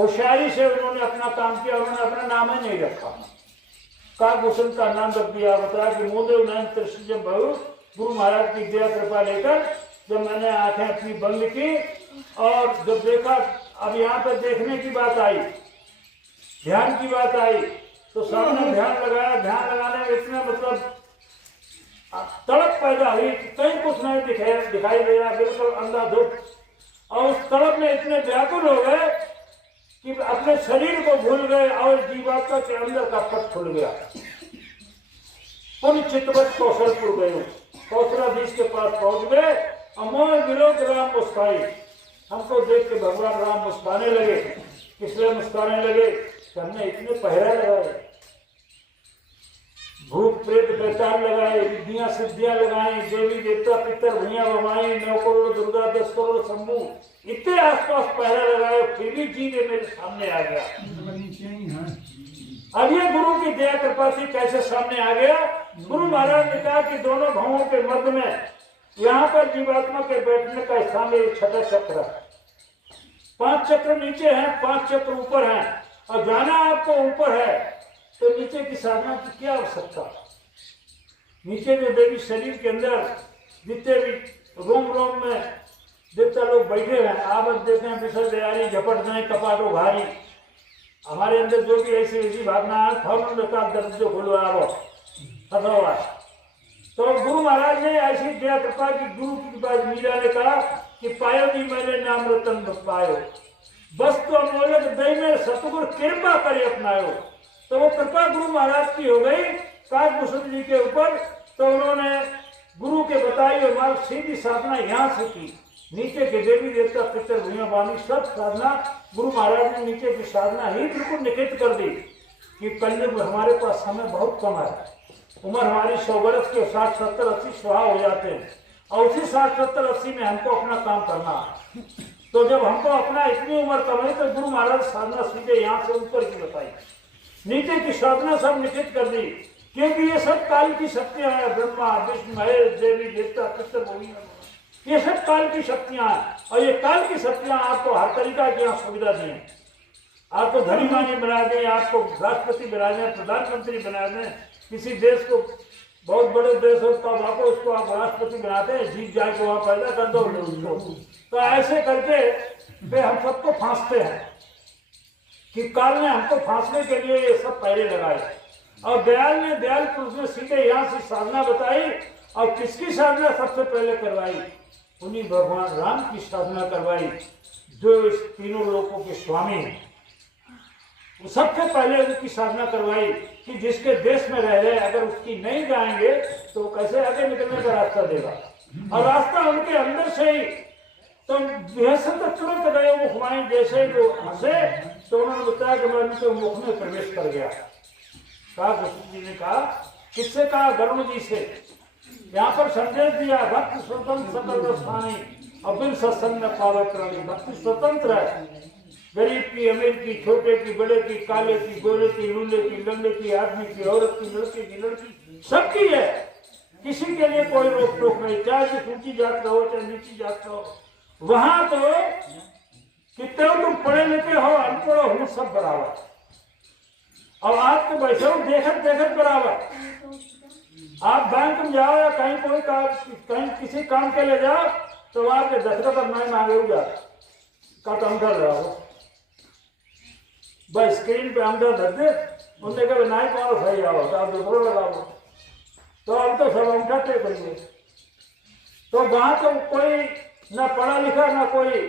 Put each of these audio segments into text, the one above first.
होशियारी से उन्होंने अपना काम किया, उन्होंने अपना नाम ही नहीं रखा। काकभूषण का नाम रख दिया। बताया कि मोदेव नयन तृष्ण बहु, गुरु महाराज की दया कृपा लेकर जब मैंने आंखें अपनी बंद की और जब देखा, अब यहाँ पर देखने की बात आई, ध्यान की बात आई, तो सामने ध्यान लगाया। ध्यान लगाने में इतना मतलब तड़प पैदा हुई, कहीं कुछ नहीं दिखाई दे रहा, बिल्कुल अंधाधुंध। और उस तड़प में इतने व्याकुल हो गए कि अपने शरीर को भूल गए और जीवात्मा के अंदर का पट खुल गया। पुण्य चितवत कौशलपुर गए, कौशलाधीश के पास पहुंच गए। अमोह विलोक राम मुस्काई, हमको देख के भगवान राम मुस्काने लगे। किसलिए मुस्काने लगे? हमने इतने पहरा लगाए, भूत प्रेत बेताल लगाए, रिद्धियां सिद्धियां लगाई, देवी देवता पितर भैया बमाई, 9 करोड़ दुर्गा 10 करोड़ शंभू, इतने आसपास पहरा लगाए, फिर भी जीव मेरे सामने आ गया। अब ये गुरु की दया कृपा से कैसे सामने आ गया? गुरु महाराज ने कहा कि दोनों भावों के मध्य में यहाँ पर जीवात्मा के बैठने का स्थान एक छठा चक्र है। 5 चक्र नीचे हैं, 5 चक्र ऊपर हैं, और जाना आपको ऊपर है तो नीचे की साधना की क्या आवश्यकता? नीचे जो देवी शरीर के अंदर जितने भी रोम रोम में देवता लोग बैठे हैं, आप देखें विषय दयारी झपट जाए कपाटो भारी, हमारे अंदर जो भी ऐसी ऐसी भावना है फौरन का दर्द खुलवा हुआ। तो गुरु महाराज ने ऐसी दया कृपा की, गुरु की बात मीरा ने कहा कि पायो जी मैंने नाम रतन पायो, बस तो अमोलक दई में सतगुरु कृपा करे अपनायो। तो वो कृपा गुरु महाराज की हो गई काकभूषण जी के ऊपर। तो उन्होंने गुरु के बताई और मार्ग सीधी साधना यहाँ से की। नीचे के देवी देवता पितर भूया वाणी सब साधना गुरु महाराज ने नीचे की साधना ही बिल्कुल निखित कर दी कि कलयुग हमारे पास समय बहुत कम है, उम्र हमारी 100 वर्ष के 60, 70, 80 स्वाहा हो जाते हैं, और उसी 60, 70, 80 में हमको अपना काम करना है। तो जब हमको अपना इतनी उम्र कम है तो गुरु महाराज साधना सीधे यहाँ से ऊपर की बताई, नीचे की साधना सब निश्चित कर दी, क्योंकि ये सब काल की शक्तियां हैं। ब्रह्मा विष्णु महेश देवी देवता पितर भूमि, ये सब काल की शक्तियां हैं, और ये काल की शक्तियां आपको हर तरीका की यहाँ सुविधा दी है। आपको धनी मानी बना दें, आपको राष्ट्रपति बना दें, प्रधानमंत्री बना दें, किसी देश को बहुत बड़े देश हो तो आपको उसको आप राष्ट्रपति बनाते हैं, जीत जाए तो वहां पैदा कर दो उसको। तो ऐसे करके वे हम सबको फांसते हैं कि काल ने हमको फांसने के लिए ये सब पहरे लगाए। और दयाल पुरुष ने सीधे यहाँ से साधना बताई, और किसकी साधना सबसे पहले करवाई? उन्हीं भगवान राम की साधना करवाई, जो इस तीनों लोकों के स्वामी हैं। सबसे पहले उनकी साधना करवाई कि जिसके देश में रह रहे अगर उसकी नहीं जाएंगे तो कैसे आगे निकलने का रास्ता देगा, और रास्ता उनके अंदर से ही। तो तो तुरंत गए मुख माई, जैसे जो हंसे तो उन्होंने बताया कि मैं उनके मुख में प्रवेश कर गया। काकभूषण जी ने कहा, किससे कहा? गरुड़ जी से। यहाँ पर संदेश दिया, भक्ति स्वतंत्र सकल स्थानी, और बिन सत्संग में पावक प्राणी। भक्ति स्वतंत्र है, गरीब की अमीर की, छोटे की बड़े की, काले की गोरे की, लूले की लंगड़े की, आदमी की औरत की, लड़के की लड़की, सबकी है। किसी के लिए कोई रोक टोक नहीं, चाहे ऊंची जात का हो चाहे नीची जात का हो। वहां तो कितने तुम पढ़े लिखे हो अनपढ़ हो सब बराबर, और आप तो बैठे हो देखत बराबर। आप बैंक में जाओ या कहीं कोई काम, कहीं किसी काम के लिए जाओ तो वहां के दस्तखत नहीं मांगे हुआ का तो अंदर रहा हो, बस स्क्रीन पे अंदर धर दे, उनने कहा नहीं कौन सही आओ तो आप दूसरों लगाओ, तो अब तो सब अंगूठा टेक करेंगे। तो वहां तो कोई ना पढ़ा लिखा ना कोई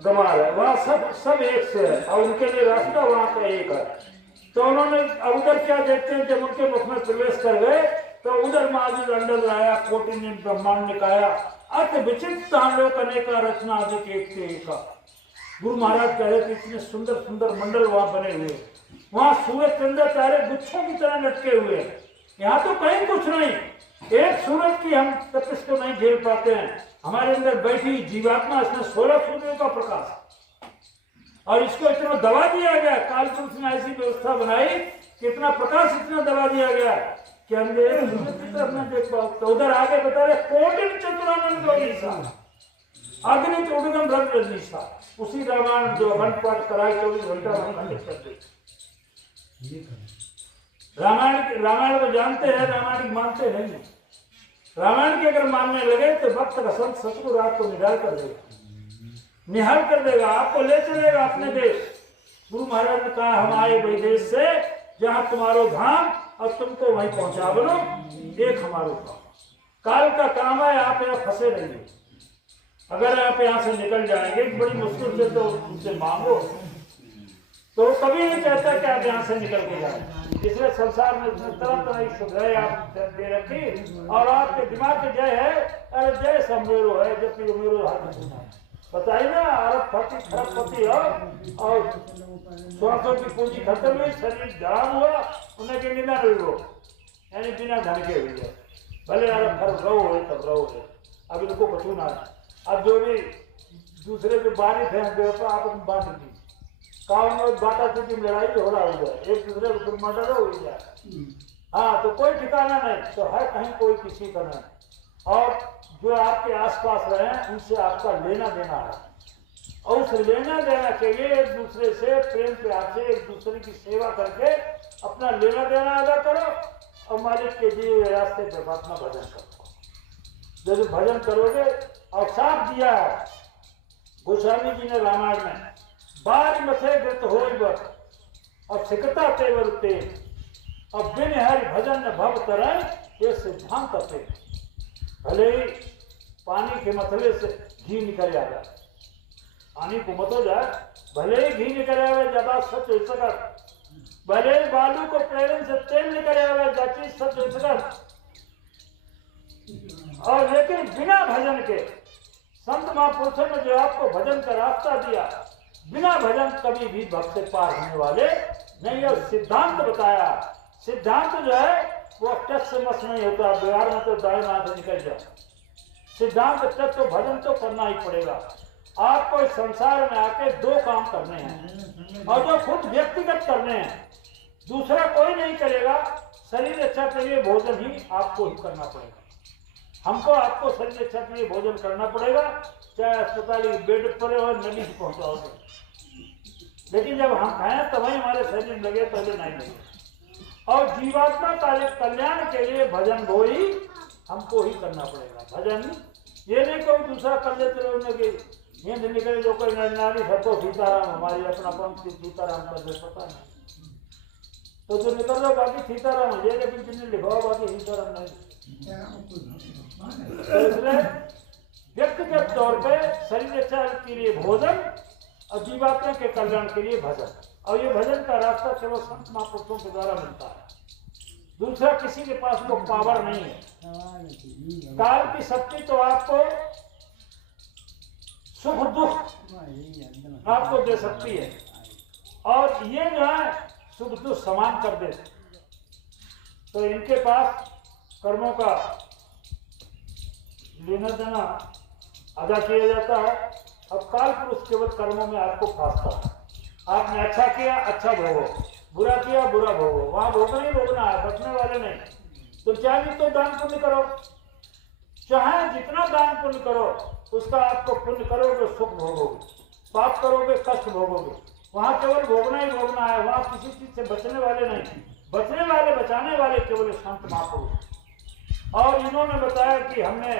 गंवार है, वहाँ सब एक से है, और उनके लिए रास्ता वहां का एक है। तो उन्होंने उधर क्या देखते हैं, जब उनके मुख में प्रवेश कर गए तो उधर महावीर अंडर लाया, कोटि ने ब्रह्मांड निकाया, अत विचित्र लोक अनेका रचना अधिक एक से एक। गुरु महाराज कह रहे थे इतने सुंदर सुंदर मंडल वहां बने हुए, वहां सूरज चंद्र तारे गुच्छों की तरह लटके हुए। यहाँ तो कहीं कुछ नहीं, एक सूरज की हम तपिश को नहीं झेल पाते हैं। हमारे अंदर बैठी जीवात्मा, इसमें 16 सूर्यों का प्रकाश, और इसको इतना दबा दिया गया। काल पुरुष ने ऐसी व्यवस्था बनाई कि इतना प्रकाश इतना दबा दिया गया कि हम देख पाओ। तो उधर आगे बता रहे कोटि चतुरानंद योगी सा, अग्नि तो उद्गम रंग रजनीशा, उसी रामायण जो अखंड पाठ कराए 24 घंटा हम खंडित कर दे। रामायण को जानते हैं, रामायण मानते नहीं। रामायण के अगर मानने लगे तो भक्त का संत सतगुरु आपको निहाल कर देगा, निहाल कर देगा, आपको ले चलेगा अपने देश। गुरु महाराज ने कहा हम आए वही देश से जहां तुम्हारो धाम और तुमको वहीं पहुंचा बनो, एक हमारो काम। काल का काम है, आप यहाँ फंसे रहिए। अगर आप यहाँ से निकल जाएंगे बड़ी मुश्किल से तो उनसे मांगो, तो कभी नहीं कहता कि आप यहाँ से निकल के जाए। इसलिए संसार में तरह तरह की सुविधाएं आप दे रखी और आपके दिमाग में जय है, अरे जय समझो है, जब मेरो हाथ सुना बताइए ना, अरबपति खरबपति हो और स्वास्थ्य की पूंजी खत्म हुई, शरीर जाम हुआ, उन्हें के बिना रहो, यानी बिना धन के हुई है। भले अरब खरब रहो है तब रहो है, अब इनको बचू ना। अब जो भी दूसरे जो बारिश है आप बांट दी, गाँव में बाटा चुकी लड़ाई हो रहा हुआ, एक दूसरे को मर्डर हो गया। हाँ, तो कोई ठिकाना नहीं, तो है कहीं कोई किसी का नहीं। और जो आपके आसपास रहे उनसे आपका लेना देना है, और उस लेना देना के लिए एक दूसरे से प्रेम प्यार से एक दूसरे की सेवा करके अपना लेना देना अदा करो और मालिक के दिए हुए रास्ते पर अपना भजन करो। जब भजन करोगे, और साफ दिया है गोस्वामी जी ने रामायण में, बार मथे व्रत हो और सिकता तेवर तेल, और बिन हरि भजन भव तरह, ये सिद्धांत पे। भले ही पानी के मसले से घी निकल जाए, पानी को मत हो जाए, भले ही घी निकल आवे ज्यादा सच हो सकत, भले ही बालू को प्रेरण से तेल निकल आवे जाची सच हो सकत, और लेकिन बिना भजन के संत महापुरुषों ने जो आपको भजन का रास्ता दिया, बिना भजन कभी भी भक्त से पार होने वाले नहीं। और सिद्धांत बताया, सिद्धांत जो है वो टच से मस नहीं होता, व्यवहार में तो दाएं हाथ निकल जाए। सिद्धांत टच तो भजन तो करना ही पड़ेगा। आपको इस संसार में आके दो काम करने हैं, और जो खुद व्यक्तिगत करने हैं, दूसरा कोई नहीं करेगा। शरीर अच्छा के लिए भोजन ही आपको ही करना पड़ेगा, हमको आपको शरीर अच्छा के लिए भोजन करना पड़ेगा, चाहे अस्पताल के बेड पर और नदी से पहुंचाओगे, लेकिन जब हम खाएं तो वही हमारे शरीर लगे, पहले नहीं लगे। और जीवात्मा का कल्याण के लिए भजन वो ही हमको ही करना पड़ेगा। भजन ये नहीं कोई दूसरा कर लेते रहोगे कि नींद निकले जो कोई नारी सबको सीताराम, हमारी अपना पंक्ति सीताराम कर दे, पता नहीं तो जो निकल लो बाकी सीताराम है, लेकिन जिन्हें लिखा बाकी सीताराम नहीं। तो इसलिए व्यक्तिगत तौर पे शरीर अच्छा के लिए भोजन और जीवात्मा के कल्याण के लिए भजन, और ये भजन का रास्ता केवल संत महापुरुषों के द्वारा मिलता है, दूसरा किसी के पास वो पावर नहीं है। काल की शक्ति तो आपको सुख दुख आपको दे सकती है, और ये जो है सुख दुख समान कर दे, तो इनके पास कर्मों का लेना देना अदा किया जाता है। अब काल पुरुष केवल कर्मों में आपको फांसता है। आपने अच्छा किया अच्छा भोगो, बुरा किया बुरा भोगो, वहां भोगना ही भोगना है, बचने वाले नहीं। तो चाहे तो दान पुण्य करो, चाहे जितना दान पुण्य करो उसका आपको पुण्य करोगे सुख भोगोगे, पाप करोगे कष्ट भोगोगे। वहां केवल भोगना ही भोगना है, वहां किसी चीज से बचने वाले नहीं। बचने वाले बचाने वाले केवल संत महापुरुष। और इन्होंने बताया कि हमने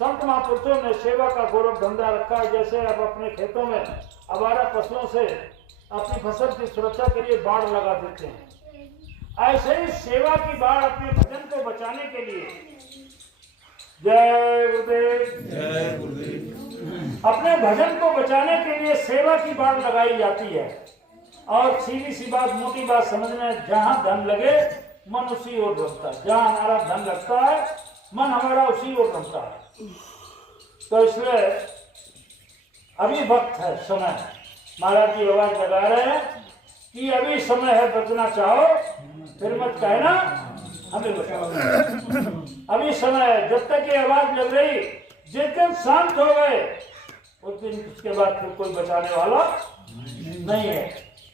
संत महापुरुषों ने सेवा का गौरव धंधा रखा है। जैसे अब अपने खेतों में आवारा पशुओं से अपनी फसल की सुरक्षा के लिए बाड़ लगा देते हैं, ऐसे ही सेवा की बाड़ अपने भजन को बचाने के लिए, जय गुरुदेव, जय गुरुदेव, अपने भजन को बचाने के लिए सेवा की बाड़ लगाई जाती है। और सीधी सी बात, मोटी बात समझना, जहां धन लगे मन उसी ओर रमता है। जहां हमारा धन लगता है मन हमारा उसी ओर रमता है। तो इसलिए अभी वक्त है, समय, महाराज जी आवाज लगा रहे हैं कि अभी समय है, बचना चाहो फिर मत कहना हमें बचाओ। अभी समय है, जब तक ये आवाज लग रही, जिस दिन शांत हो गए उस दिन उसके बाद फिर कोई बचाने वाला नहीं है।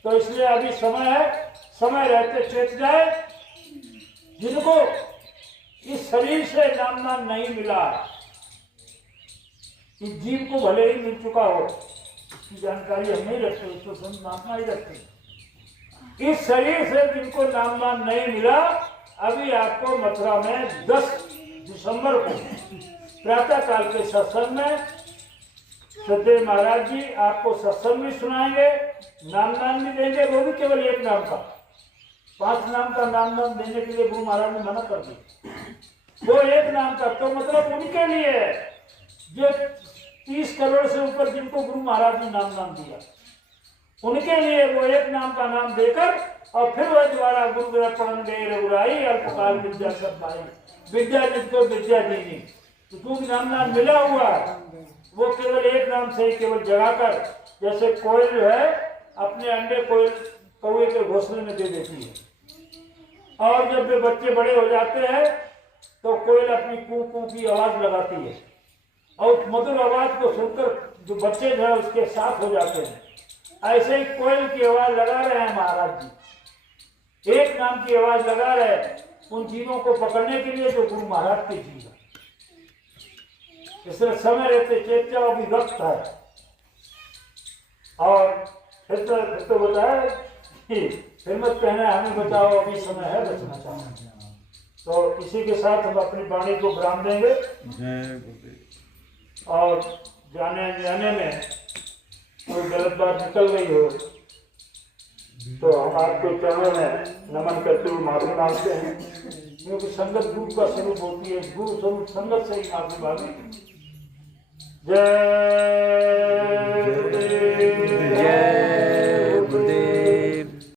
तो इसलिए अभी समय है, समय रहते चेत जाए। जिनको इस शरीर से नामना नहीं मिला, इस जीव को भले ही मिल चुका हो, इसकी जानकारी हम नहीं रखते, उसको संत महात्मा ही रखते। इस शरीर से जिनको नाम वाम नहीं मिला, अभी आपको मथुरा में 10 दिसंबर को प्रातः काल के सत्संग में सदैव महाराज जी आपको सत्संग भी सुनाएंगे, नाम भी देंगे, वो भी केवल एक नाम का। 5 नाम का नाम देने के लिए गुरु महाराज ने मना कर दिया, वो एक नाम का। तो मतलब उनके लिए जो 30 करोड़ से ऊपर जिनको गुरु महाराज ने नाम दिया, उनके लिए वो एक नाम का नाम देकर और फिर वह द्वारा गुरु पढ़न गए रघुराई अल्पकाल विद्या सब भाई, विद्या जिसको विद्या दीनी। तो जो नाम मिला हुआ वो केवल एक नाम से ही केवल जगाकर, जैसे कोयल जो है अपने अंडे कोयल कौवे के घोंसले में दे देती है, और जब वे बच्चे बड़े हो जाते हैं तो कोयल अपनी कू कू की आवाज लगाती है, और मधुर आवाज को सुनकर जो बच्चे जो है उसके साथ हो जाते हैं। ऐसे ही कोयल की आवाज लगा रहे हैं महाराज जी, एक नाम की आवाज लगा रहे उन जीवों को पकड़ने के लिए जो गुरु महाराज के जीव है। इसलिए समय रहते चेत जाओ, अभी वक्त है। और फिर तो बताया कि फिर मत कहना हमें बताओ, अभी समय है बचना चाहना। तो इसी के साथ हम अपनी वाणी को विराम देंगे, और जाने में कोई गलत बात निकल गई हो तो हम आपके चरणों में नमन करते हुए माफी मांगते हैं, क्योंकि संगत गुरु का स्वरूप होती है, गुरु स्वरूप संगत से ही माफी मांगे। जय